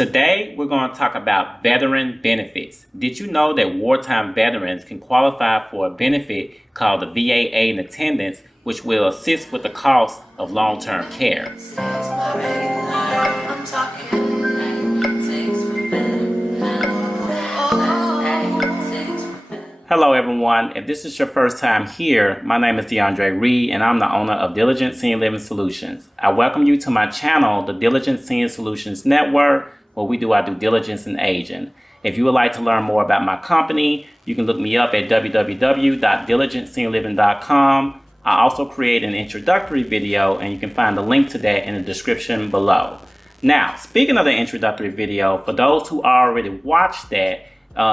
Today, we're going to talk about veteran benefits. Did you know that wartime veterans can qualify for a benefit called the VA Aid in Attendance, which will assist with the cost of long-term care? Hello everyone, if this is your first time here, my name is DeAndre Reed and I'm the owner of Diligent Senior Living Solutions. I welcome you to my channel, the Diligent Senior Solutions Network, where we do our due diligence in aging. If you would like to learn more about my company, you can look me up at www.diligentseniorliving.com. I also create an introductory video and you can find the link to that in the description below. Now, speaking of the introductory video, for those who already watched that,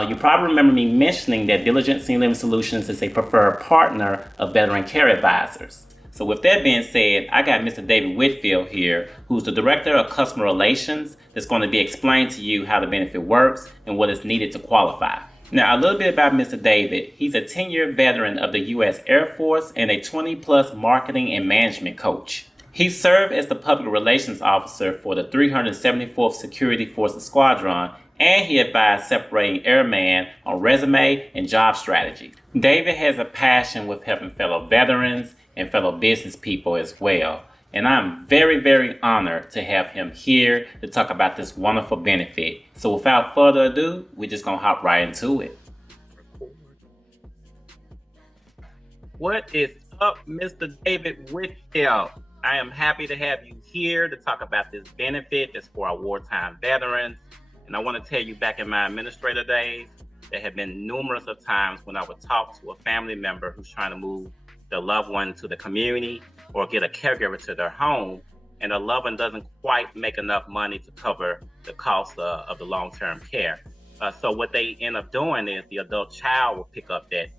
you probably remember me mentioning that Diligent Senior Living Solutions is a preferred partner of Veteran Care Advisors. So with that being said, I got Mr. David Whitfield here, who's the Director of Customer Relations, that's going to be explaining to you how the benefit works and what is needed to qualify. Now, a little bit about Mr. David. He's a 10-year veteran of the U.S. Air Force and a 20-plus marketing and management coach. He served as the Public Relations Officer for the 374th Security Forces Squadron, and he advised separating airmen on resume and job strategy. David has a passion with helping fellow veterans and fellow business people as well. And I'm very, very honored to have him here to talk about this wonderful benefit. So without further ado, we're just gonna hop right into it. What is up, Mr. David Whitfield? I am happy to have you here to talk about this benefit that's for our wartime veterans. And I want to tell you, back in my administrator days, there have been numerous of times when I would talk to a family member who's trying to move their loved one to the community or get a caregiver to their home, and the loved one doesn't quite make enough money to cover the cost of the long-term care. So what they end up doing is the adult child will pick up that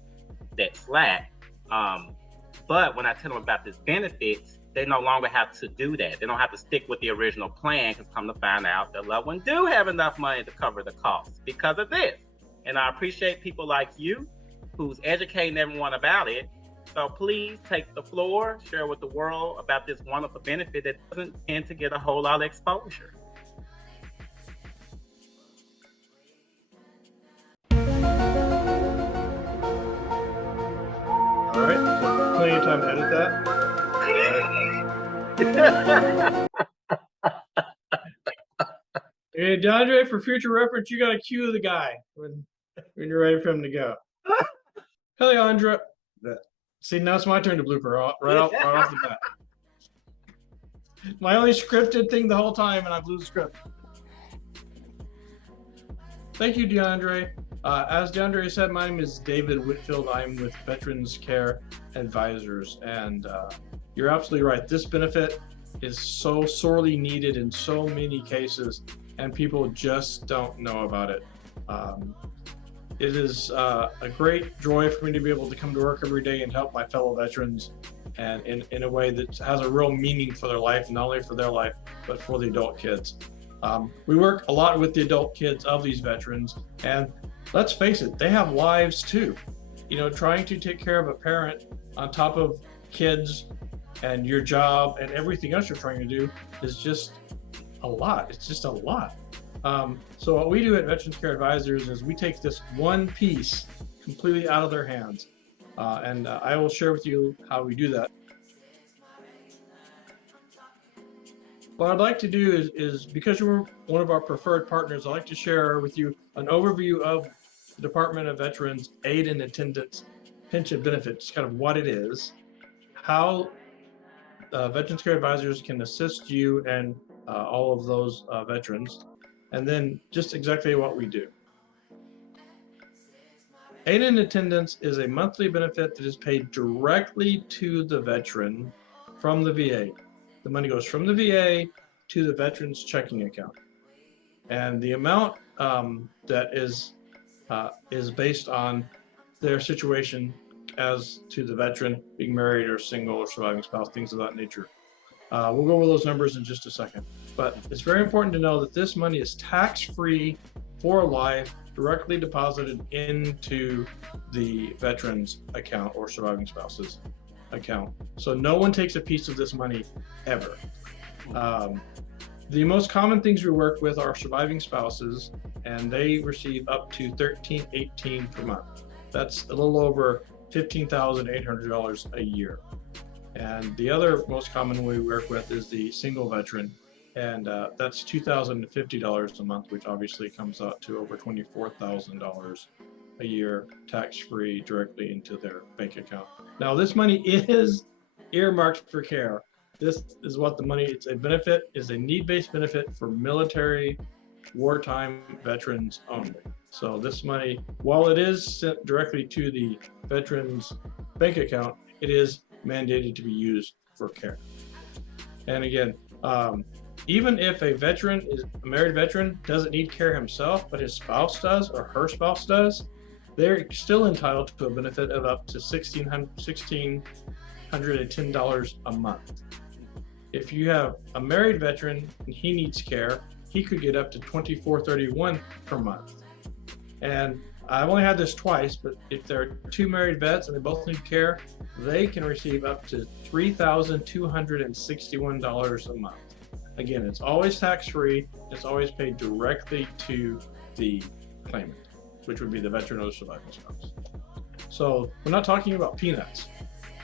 slack. But when I tell them about this benefit, they no longer have to do that. They don't have to stick with the original plan, because come to find out, the loved one do have enough money to cover the costs because of this. And I appreciate people like you who's educating everyone about it. So please take the floor, share with the world about this wonderful benefit that doesn't tend to get a whole lot of exposure. All right, so plenty of time to edit that. Hey, DeAndre, for future reference, you got to cue the guy when you're ready for him to go. Hey, Andra. See, now it's my turn to blooper right off the bat. My only scripted thing the whole time, and I've lose script. Thank you, DeAndre. As DeAndre said, my name is David Whitfield. I'm with Veterans Care Advisors, and you're absolutely right. This benefit is so sorely needed in so many cases, and people just don't know about it. It is a great joy for me to be able to come to work every day and help my fellow veterans, and in a way that has a real meaning for their life, not only for their life, but for the adult kids. We work a lot with the adult kids of these veterans, and let's face it, they have lives too. You know, trying to take care of a parent on top of kids and your job and everything else you're trying to do is just a lot. It's just a lot. So what we do at Veterans Care Advisors is we take this one piece completely out of their hands. And I will share with you how we do that. What I'd like to do is because you're one of our preferred partners, I'd like to share with you an overview of the Department of Veterans Aid and Attendance Pension Benefits, kind of what it is, how Veterans Care Advisors can assist you and all of those veterans, and then just exactly what we do. Aid and Attendance is a monthly benefit that is paid directly to the veteran from the VA. The money goes from the VA to the veteran's checking account. And the amount that is based on their situation as to the veteran being married or single or surviving spouse, things of that nature. We'll go over those numbers in just a second. But it's very important to know that this money is tax-free for life, directly deposited into the veteran's account or surviving spouse's account. So no one takes a piece of this money ever. The most common things we work with are surviving spouses, and they receive up to $13.18 per month. That's a little over $15,800 a year. And the other most common we work with is the single veteran, and that's $2,050 a month, which obviously comes out to over $24,000 a year, tax-free, directly into their bank account. Now, this money is earmarked for care. This is what the money, it's a benefit, is a need-based benefit for military, wartime veterans only. So this money, while it is sent directly to the veteran's bank account, it is mandated to be used for care. And again, even if a veteran is a married veteran, doesn't need care himself, but his spouse does or her spouse does, they're still entitled to a benefit of up to $1,610 a month. If you have a married veteran and he needs care, he could get up to $2,431 per month. And I've only had this twice, but if there are two married vets and they both need care, they can receive up to $3,261 a month. Again, it's always tax-free. It's always paid directly to the claimant, which would be the veteran or the surviving spouse. So we're not talking about peanuts.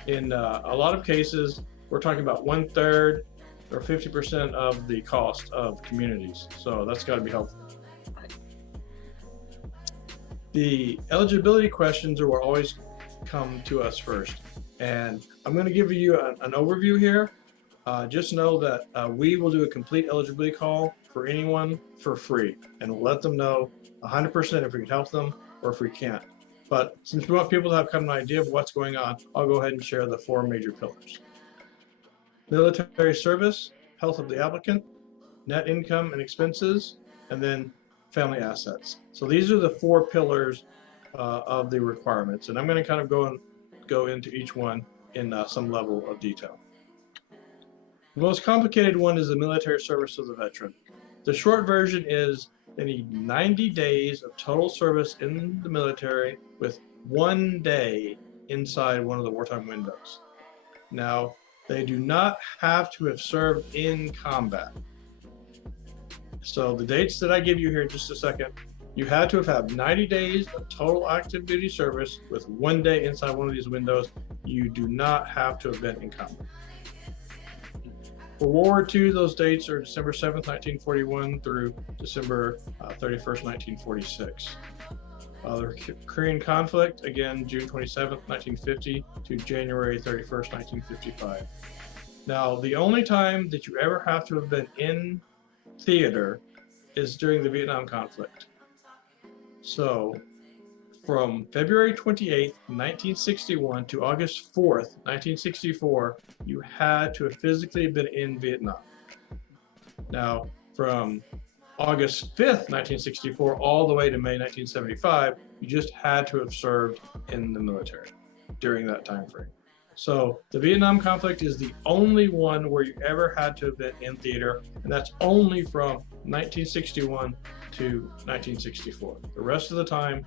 In a lot of cases, we're talking about 1/3 or 50% of the cost of communities. So that's got to be helpful. The eligibility questions are what always come to us first. And I'm going to give you an overview here. Just know that we will do a complete eligibility call for anyone for free, and we'll let them know 100% if we can help them or if we can't. But since we want people to have kind of an idea of what's going on, I'll go ahead and share the 4 major pillars. Military service, health of the applicant, net income and expenses, and then family assets. So these are the 4 pillars of the requirements, and I'm going to kind of go into each one in some level of detail. The most complicated one is the military service of the veteran. The short version is they need 90 days of total service in the military with 1 day inside one of the wartime windows. Now, they do not have to have served in combat. So the dates that I give you here in just a second, you had to have had 90 days of total active duty service with 1 day inside one of these windows. You do not have to have been in combat. For World War II, those dates are December 7th, 1941 through December 31st, 1946. The Korean conflict, again, June 27th, 1950 to January 31st, 1955. Now, the only time that you ever have to have been in theater is during the Vietnam conflict. So, from February 28th, 1961 to August 4th, 1964, you had to have physically been in Vietnam. Now, from August 5th, 1964, all the way to May 1975, you just had to have served in the military during that time frame. So the Vietnam conflict is the only one where you ever had to have been in theater, and that's only from 1961 to 1964. The rest of the time,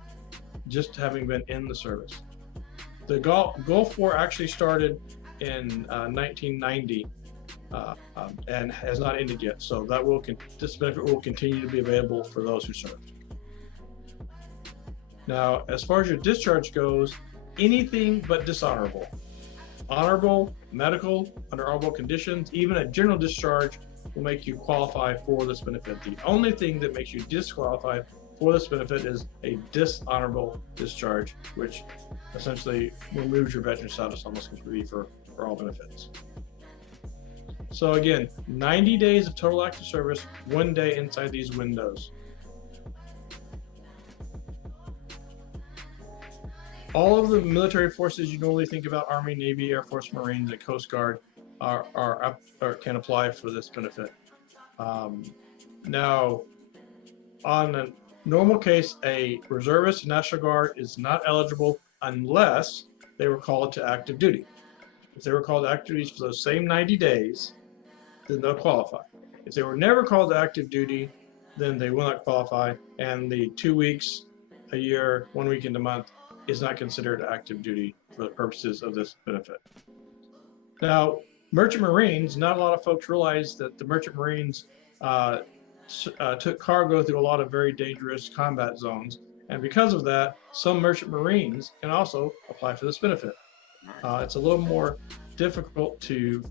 just having been in the service. The Gulf War actually started in 1990 and has not ended yet. So that this benefit will continue to be available for those who served. Now, as far as your discharge goes, anything but dishonorable. Honorable, medical, under honorable conditions, even a general discharge will make you qualify for this benefit. The only thing that makes you disqualified for this benefit is a dishonorable discharge, which essentially removes your veteran status almost completely for all benefits. So again, 90 days of total active service, 1 day inside these windows. All of the military forces you normally think about, Army, Navy, Air Force, Marines, and Coast Guard, can apply for this benefit. Now, on a normal case, a reservist National Guard is not eligible unless they were called to active duty. If they were called to active duty for those same 90 days, then they'll qualify. If they were never called to active duty, then they will not qualify, and the 2 weeks a year, 1 weekend a month is not considered active duty for the purposes of this benefit. Now, Merchant Marines, not a lot of folks realize that the Merchant Marines took cargo through a lot of very dangerous combat zones. And because of that, some merchant marines can also apply for this benefit. It's a little more difficult to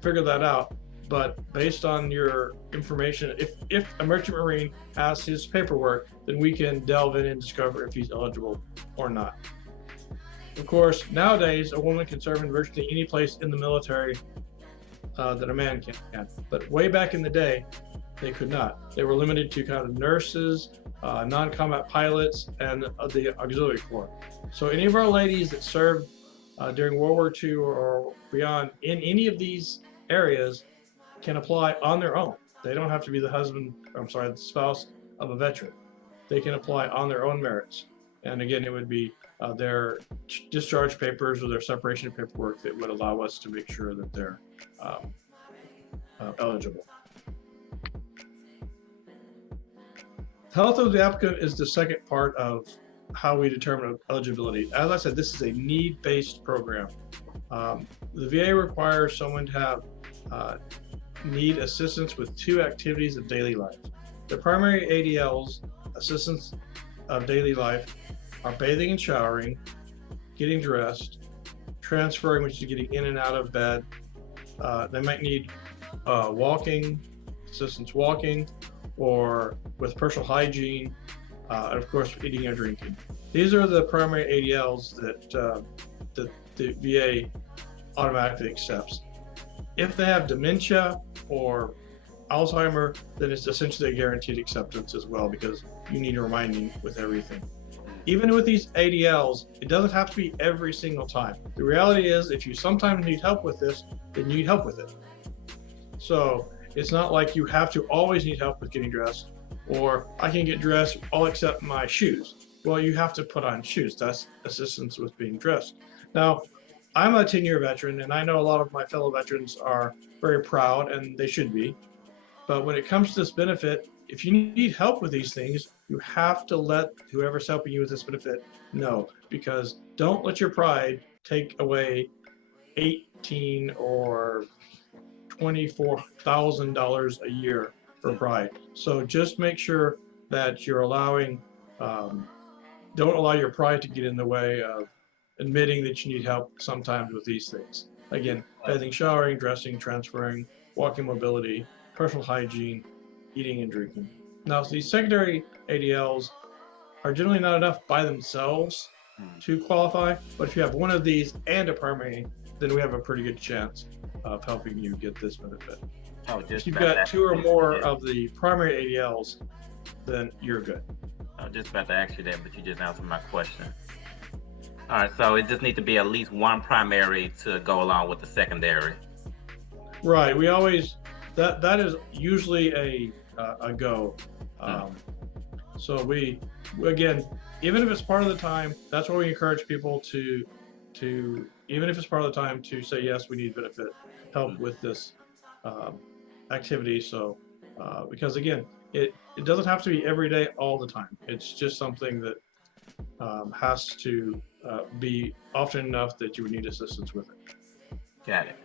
figure that out, but based on your information, if a merchant marine has his paperwork, then we can delve in and discover if he's eligible or not. Of course, nowadays a woman can serve in virtually any place in the military that a man can, but way back in the day, they could not. They were limited to kind of nurses, non-combat pilots, and the auxiliary corps. So any of our ladies that served during World War II or beyond in any of these areas can apply on their own. They don't have to be the spouse of a veteran. They can apply on their own merits. And again, it would be their discharge papers or their separation paperwork that would allow us to make sure that they're eligible. Health of the applicant is the second part of how we determine eligibility. As I said, this is a need-based program. The VA requires someone to have need assistance with 2 activities of daily life. The primary ADLs, assistance of daily life, are bathing and showering, getting dressed, transferring, which is getting in and out of bed. They might need assistance walking, or with personal hygiene, and of course, eating and drinking. These are the primary ADLs that the VA automatically accepts. If they have dementia or Alzheimer, then it's essentially a guaranteed acceptance as well, because you need reminding with everything. Even with these ADLs, it doesn't have to be every single time. The reality is, if you sometimes need help with this, then you need help with it. So it's not like you have to always need help with getting dressed, or I can get dressed all except my shoes. Well, you have to put on shoes. That's assistance with being dressed. Now, I'm a 10-year veteran, and I know a lot of my fellow veterans are very proud, and they should be. But when it comes to this benefit, if you need help with these things, you have to let whoever's helping you with this benefit know, because don't let your pride take away $18,000 or $24,000 a year for pride. So just make sure that you're allowing, don't allow your pride to get in the way of admitting that you need help sometimes with these things. Again, bathing, showering, dressing, transferring, walking mobility, personal hygiene, eating and drinking. Now, these secondary ADLs are generally not enough by themselves to qualify, but if you have one of these and a primary, then we have a pretty good chance of helping you get this benefit. If you've got 2 or more of the primary ADLs, then you're good. I was just about to ask you that, but you just answered my question. All right, so it just needs to be at least one primary to go along with the secondary. Right. We always that is usually a go. So we again, even if it's part of the time, that's why we encourage people to even if it's part of the time, to say yes, we need benefit help with this activity. So because again, it doesn't have to be every day all the time. It's just something that has to be often enough that you would need assistance with it. Got it.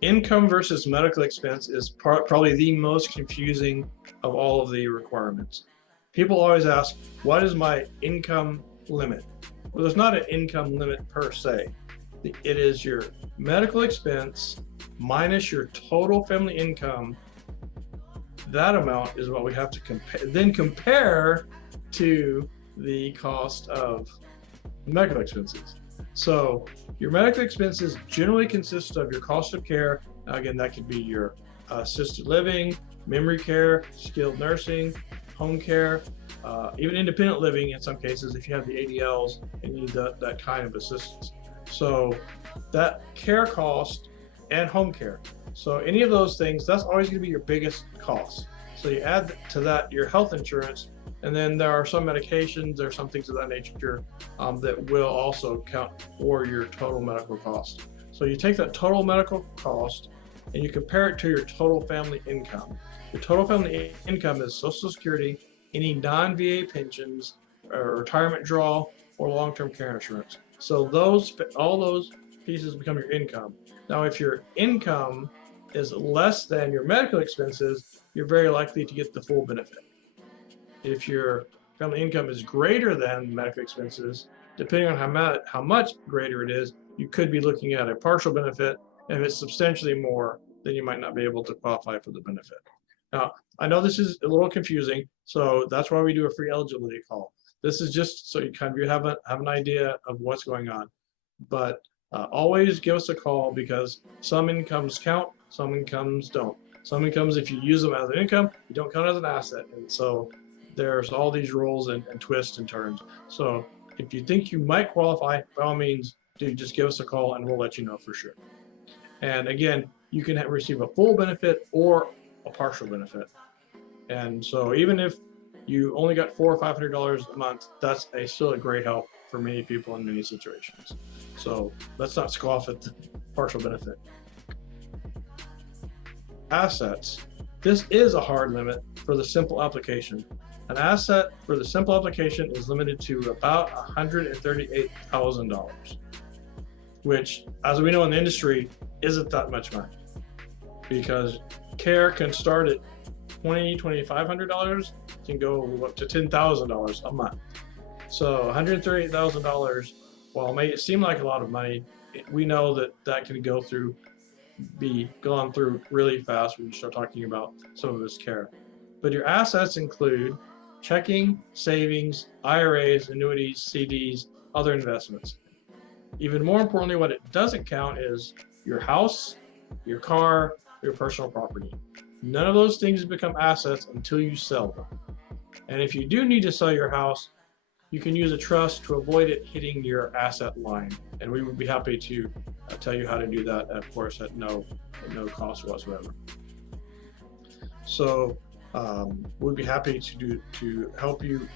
Income versus medical expense is probably the most confusing of all of the requirements. People always ask, what is my income limit? Well, there's not an income limit per se. It is your medical expense minus your total family income. That amount is what we have to compare to the cost of medical expenses. So your medical expenses generally consist of your cost of care. Now again, that could be your assisted living, memory care, skilled nursing, home care, even independent living in some cases if you have the ADLs and you need that kind of assistance. So that care cost and home care. So any of those things, that's always going to be your biggest cost. So you add to that your health insurance, and then there are some medications, there are some things of that nature that will also count for your total medical cost. So you take that total medical cost and you compare it to your total family income. Your total family income is Social Security, any non-VA pensions, or retirement draw, or long-term care insurance. So all those pieces become your income. Now, if your income is less than your medical expenses, you're very likely to get the full benefit. If your family income is greater than medical expenses, depending on how much greater it is, you could be looking at a partial benefit. And if it's substantially more, then you might not be able to qualify for the benefit. Now, I know this is a little confusing, so that's why we do a free eligibility call. This is just so you kind of have an idea of what's going on. But always give us a call, because some incomes count, some incomes don't. Some incomes, if you use them as an income, you don't count as an asset. And so there's all these rules and twists and turns. So if you think you might qualify, by all means, do just give us a call and we'll let you know for sure. And again, you can receive a full benefit or a partial benefit. And so even if you only got $400 or $500 a month, that's still a great help for many people in many situations. So let's not scoff at the partial benefit. Assets. This is a hard limit for the simple application. An asset for the simple application is limited to about $138,000, which, as we know in the industry, isn't that much money, because care can start at $2,500, can go up to $10,000 a month. So $138,000, while it may seem like a lot of money, we know that can be gone through really fast when you start talking about some of this care. But your assets include checking, savings, IRAs, annuities, CDs, other investments. Even more importantly, what it doesn't count is your house, your car, your personal property. None of those things become assets until you sell them. And if you do need to sell your house, you can use a trust to avoid it hitting your asset line. And we would be happy to tell you how to do that, of course, at no cost whatsoever. So we'd be happy to help you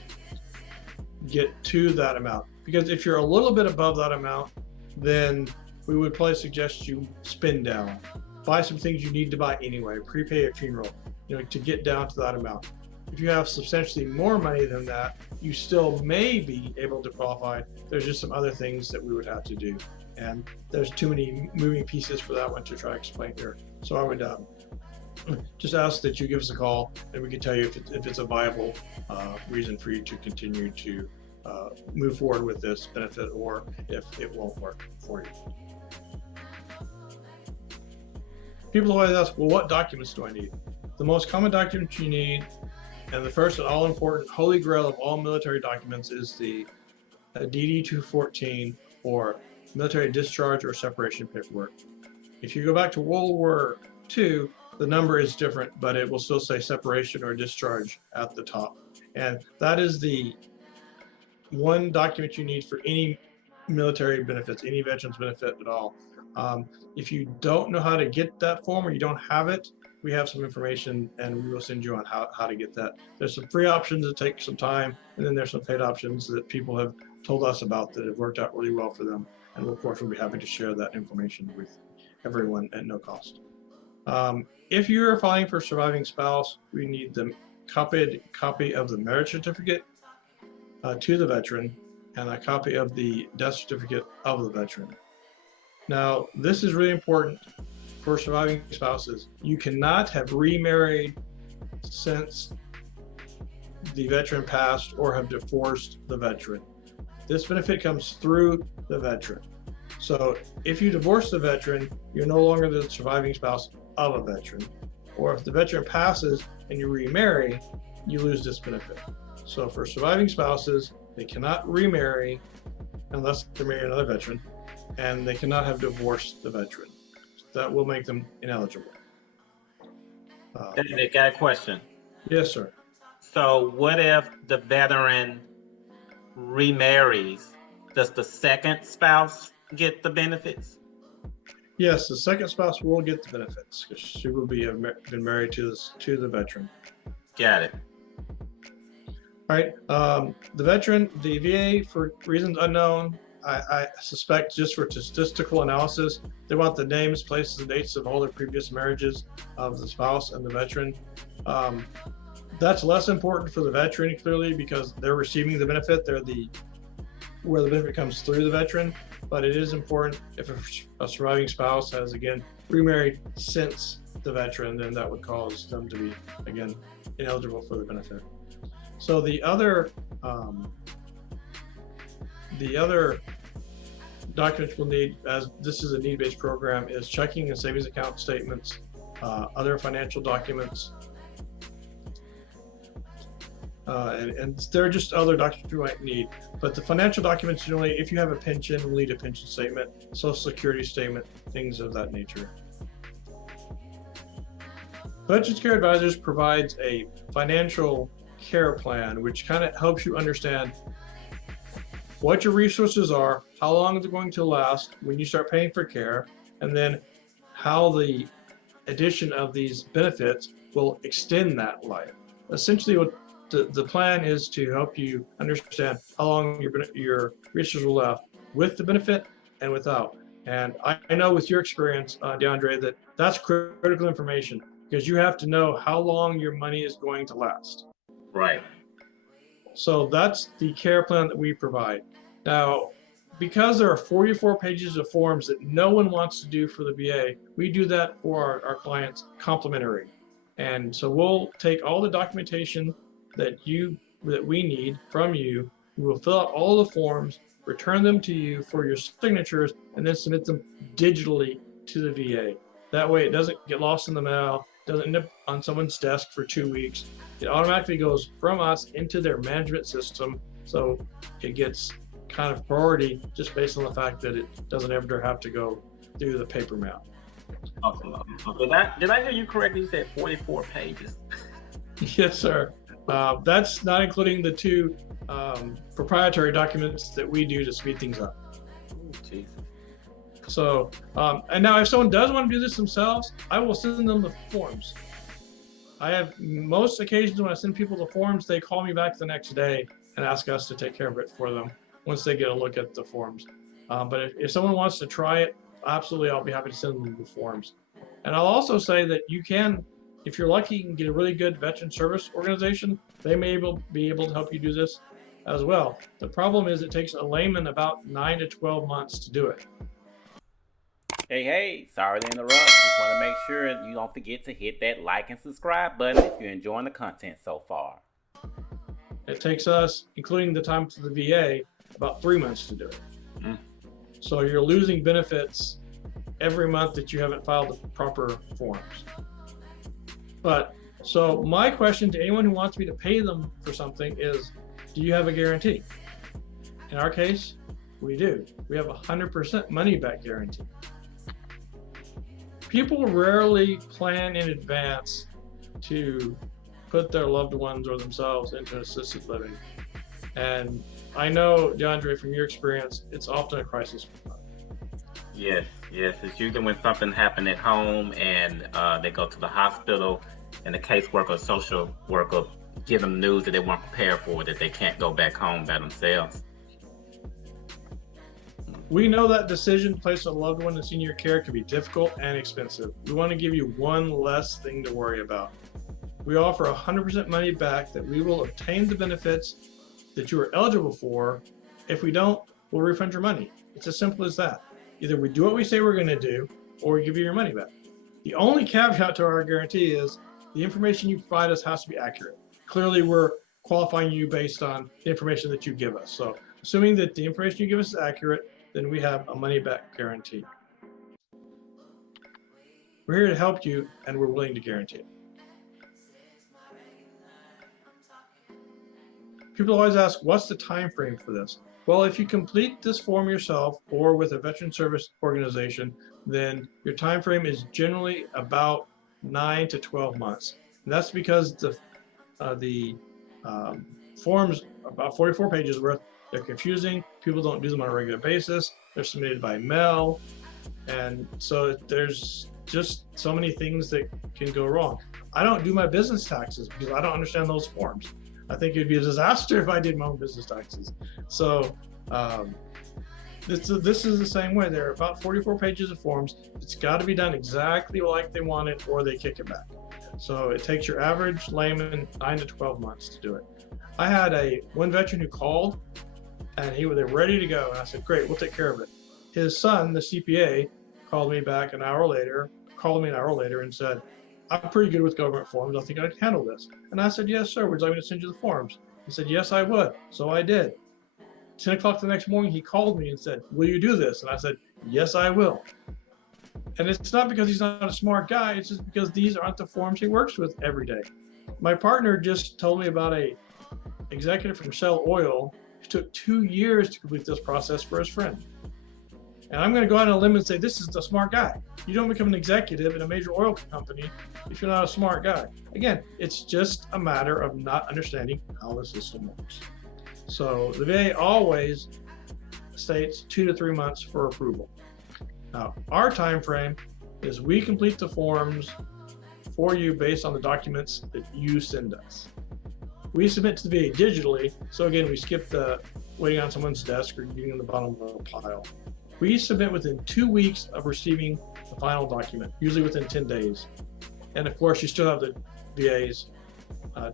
get to that amount. Because if you're a little bit above that amount, then we would probably suggest you spend down. Buy some things you need to buy anyway, prepay a funeral, to get down to that amount. If you have substantially more money than that, you still may be able to qualify. There's just some other things that we would have to do. And there's too many moving pieces for that one to try to explain here. So I would just ask that you give us a call, and we can tell you if it's a viable reason for you to continue to move forward with this benefit, or if it won't work for you. People always ask, well, what documents do I need? The most common documents you need, and the first and all-important holy grail of all military documents, is the DD-214, or military discharge or separation paperwork. If you go back to World War II, the number is different, but it will still say separation or discharge at the top. And that is the one document you need for any military benefits, any veterans benefit at all. If you don't know how to get that form, or you don't have it, we have some information and we will send you on how to get that. There's some free options that take some time, and then there's some paid options that people have told us about that have worked out really well for them. And of course, we'll be happy to share that information with everyone at no cost. If you're applying for a surviving spouse, we need the copy of the marriage certificate to the veteran, and a copy of the death certificate of the veteran. Now, this is really important for surviving spouses. You cannot have remarried since the veteran passed or have divorced the veteran. This benefit comes through the veteran. So if you divorce the veteran, you're no longer the surviving spouse of a veteran. Or if the veteran passes and you remarry, you lose this benefit. So for surviving spouses, they cannot remarry unless they marry another veteran, and they cannot have divorced the veteran. That will make them ineligible. David, got a question. Yes, sir. So what if the veteran remarries? Does the second spouse get the benefits? Yes, the second spouse will get the benefits because she will have been married to the veteran. Got it. All right. The veteran, the VA, for reasons unknown, I suspect just for statistical analysis, they want the names, places, and dates of all the previous marriages of the spouse and the veteran. That's less important for the veteran, clearly, because they're receiving the benefit. They're where the benefit comes through the veteran. But it is important if a surviving spouse has, again, remarried since the veteran, then that would cause them to be, again, ineligible for the benefit. So the other documents we'll need, as this is a need-based program, is checking and savings account statements, other financial documents, and there are just other documents you might need. But the financial documents, generally, if you have a pension, we'll need a pension statement, social security statement, things of that nature. Veterans Care Advisors provides a financial care plan, which kind of helps you understand what your resources are, how long they're going to last when you start paying for care, and then how the addition of these benefits will extend that life. Essentially, what the plan is to help you understand how long your resources will last with the benefit and without. And I know with your experience, DeAndre, that's critical information, because you have to know how long your money is going to last. Right. So that's the care plan that we provide. Now, because there are 44 pages of forms that no one wants to do for the VA, we do that for our clients complimentary. And so we'll take all the documentation that we need from you. We will fill out all the forms, return them to you for your signatures, and then submit them digitally to the VA. That way it doesn't get lost in the mail, doesn't end up on someone's desk for 2 weeks. It automatically goes from us into their management system, so it gets kind of priority just based on the fact that it doesn't ever have to go through the paper mail. Awesome. Did I hear you correctly? You said 44 pages. Yes, sir. That's not including the 2 proprietary documents that we do to speed things up. Ooh, Jesus. So, and now if someone does want to do this themselves, I will send them the forms. I have most occasions when I send people the forms, they call me back the next day and ask us to take care of it for them once they get a look at the forms. But if someone wants to try it, absolutely, I'll be happy to send them the forms. And I'll also say that you can, if you're lucky, you can get a really good veteran service organization. They may be able to help you do this as well. The problem is it takes a layman about 9 to 12 months to do it. Hey, sorry to interrupt. Just want to make sure you don't forget to hit that like and subscribe button if you're enjoying the content so far. It takes us, including the time to the VA, about 3 months to do it. So you're losing benefits every month that you haven't filed the proper forms. But so my question to anyone who wants me to pay them for something is, do you have a guarantee? In our case, we do. We have a 100% money back guarantee. People rarely plan in advance to put their loved ones or themselves into assisted living. And I know, DeAndre, from your experience, it's often a crisis. Yes. It's usually when something happened at home and they go to the hospital and the caseworker or social worker give them news that they weren't prepared for, that they can't go back home by themselves. We know that decision to place a loved one in senior care can be difficult and expensive. We want to give you one less thing to worry about. We offer 100% money back that we will obtain the benefits that you are eligible for. If we don't, we'll refund your money. It's as simple as that. Either we do what we say we're going to do, or we give you your money back. The only caveat to our guarantee is the information you provide us has to be accurate. Clearly, we're qualifying you based on the information that you give us. So assuming that the information you give us is accurate, then we have a money back guarantee. We're here to help you, and we're willing to guarantee it. People always ask, what's the time frame for this? Well, if you complete this form yourself or with a veteran service organization, then your time frame is generally about 9 to 12 months. And that's because the forms, about 44 pages worth, they're confusing. People don't do them on a regular basis. They're submitted by mail. And so there's just so many things that can go wrong. I don't do my business taxes because I don't understand those forms. I think it'd be a disaster if I did my own business taxes. So this is the same way. There are about 44 pages of forms. It's got to be done exactly like they want it, or they kick it back. So it takes your average layman 9 to 12 months to do it. I had one veteran who called, and they were ready to go. And I said, great, we'll take care of it. His son, the CPA, called me back an hour later called me an hour later and said, I'm pretty good with government forms. I think I can handle this. And I said, yes, sir. Would you like me to send you the forms? He said, yes, I would. So I did. 10 o'clock the next morning, he called me and said, will you do this? And I said, yes, I will. And it's not because he's not a smart guy. It's just because these aren't the forms he works with every day. My partner just told me about a executive from Shell Oil who took 2 years to complete this process for his friend. And I'm going to go out on a limb and say, this is the smart guy. You don't become an executive in a major oil company if you're not a smart guy. Again, it's just a matter of not understanding how the system works. So the VA always states 2 to 3 months for approval. Now, our time frame is we complete the forms for you based on the documents that you send us. We submit to the VA digitally. So again, we skip the waiting on someone's desk or getting in the bottom of a pile. We submit within 2 weeks of receiving the final document, usually within 10 days. And of course, you still have the VA's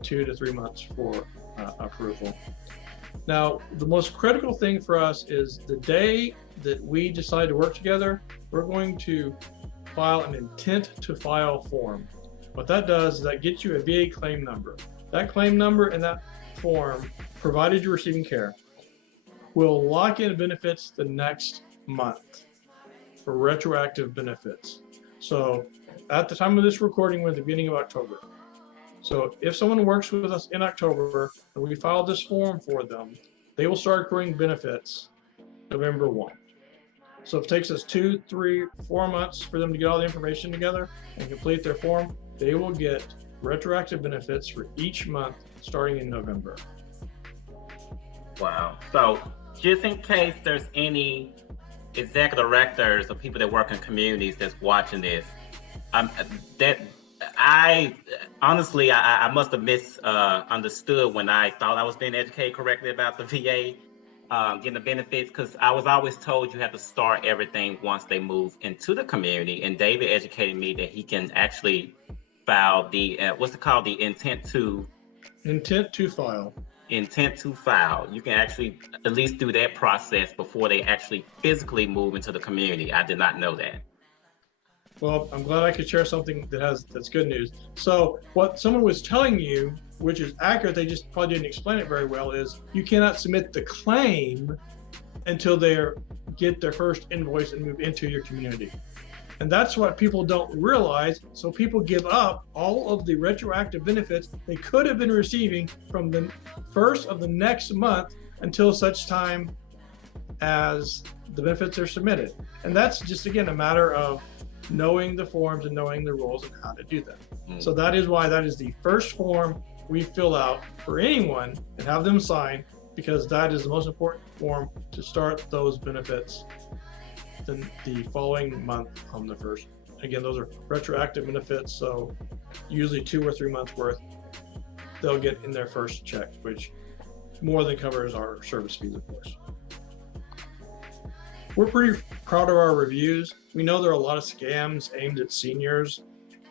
2 to 3 months for approval. Now, the most critical thing for us is the day that we decide to work together, we're going to file an intent to file form. What that does is that gets you a VA claim number. That claim number and that form, provided you're receiving care, will lock in benefits the next month for retroactive benefits. So at the time of this recording, we're at the beginning of October. So if someone works with us in October and we file this form for them, they will start accruing benefits November 1. So if it takes us 2, 3, 4 months for them to get all the information together and complete their form, they will get retroactive benefits for each month starting in November. Wow. So just in case there's any executive directors or people that work in communities that's watching this, I honestly must have misunderstood when I thought I was being educated correctly about the VA getting the benefits, because I was always told you have to start everything once they move into the community. And David educated me that he can actually file the what's it called, the intent to file. Intent to file. You can actually at least do that process before they actually physically move into the community. I did not know that. Well, I'm glad I could share something that's good news. So what someone was telling you, which is accurate, they just probably didn't explain it very well, is you cannot submit the claim until they get their first invoice and move into your community. And that's what people don't realize. So people give up all of the retroactive benefits they could have been receiving from the first of the next month until such time as the benefits are submitted. And that's just, again, a matter of knowing the forms and knowing the rules and how to do them. So that is why that is the first form we fill out for anyone and have them sign, because that is the most important form to start those benefits then the following month on the first. Again, those are retroactive benefits, so usually 2 or 3 months worth they'll get in their first check, which more than covers our service fees, of course. We're pretty proud of our reviews. We know there are a lot of scams aimed at seniors,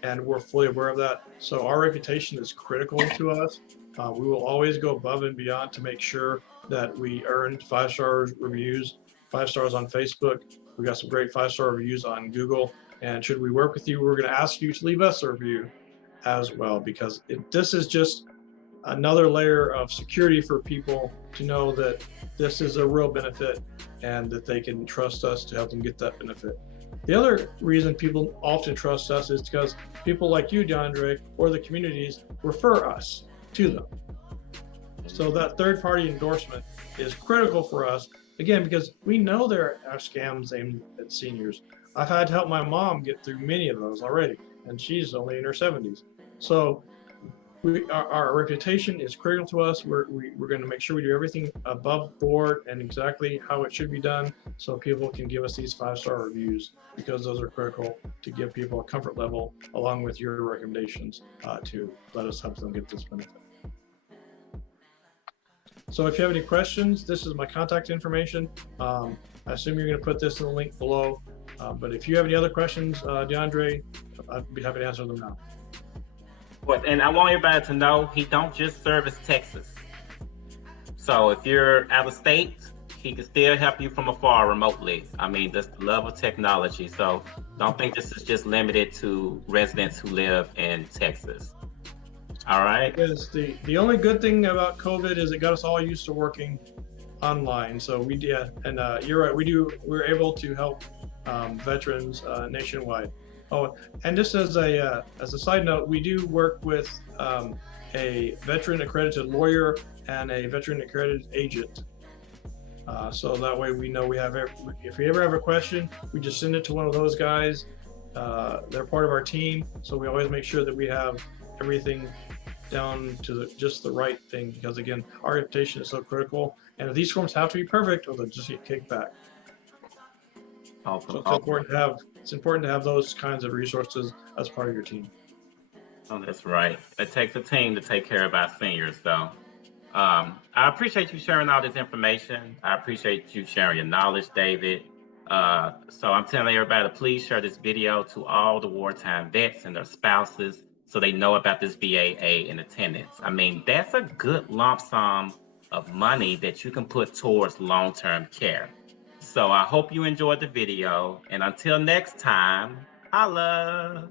and we're fully aware of that. So our reputation is critical to us. We will always go above and beyond to make sure that we earned 5-star reviews, 5 stars on Facebook. We got some great 5-star reviews on Google. And should we work with you, we're going to ask you to leave us a review as well, because this is just another layer of security for people to know that this is a real benefit and that they can trust us to help them get that benefit. The other reason people often trust us is because people like you, DeAndre, or the communities refer us to them. So that third-party endorsement is critical for us, again, because we know there are scams aimed at seniors. I've had to help my mom get through many of those already, and she's only in her 70s. So our reputation is critical to us. We're going to make sure we do everything above board and exactly how it should be done, so people can give us these 5-star reviews, because those are critical to give people a comfort level along with your recommendations to let us help them get this benefit. So if you have any questions, this is my contact information. I assume you're going to put this in the link below. But if you have any other questions, DeAndre, I'd be happy to answer them now. And I want everybody to know he don't just service Texas. So if you're out of state, he can still help you from afar remotely. I mean, that's the love of technology. So don't think this is just limited to residents who live in Texas. All right. Yes, the only good thing about COVID is it got us all used to working online. So we did, and you're right. We're able to help veterans nationwide. Oh, and just as a side note, we do work with a veteran accredited lawyer and a veteran accredited agent. So that way we know we have if we ever have a question, we just send it to one of those guys. They're part of our team, so we always make sure that we have everything down to just the right thing, because again, our reputation is so critical, and if these forms have to be perfect or they'll just get kicked back. Awesome. So it's important to have those kinds of resources as part of your team. Oh, that's right. It takes a team to take care of our seniors, though. I appreciate you sharing all this information. I appreciate you sharing your knowledge, David. So I'm telling everybody to please share this video to all the wartime vets and their spouses so they know about this VAA in attendance. I mean, that's a good lump sum of money that you can put towards long-term care. So I hope you enjoyed the video, and until next time, holla!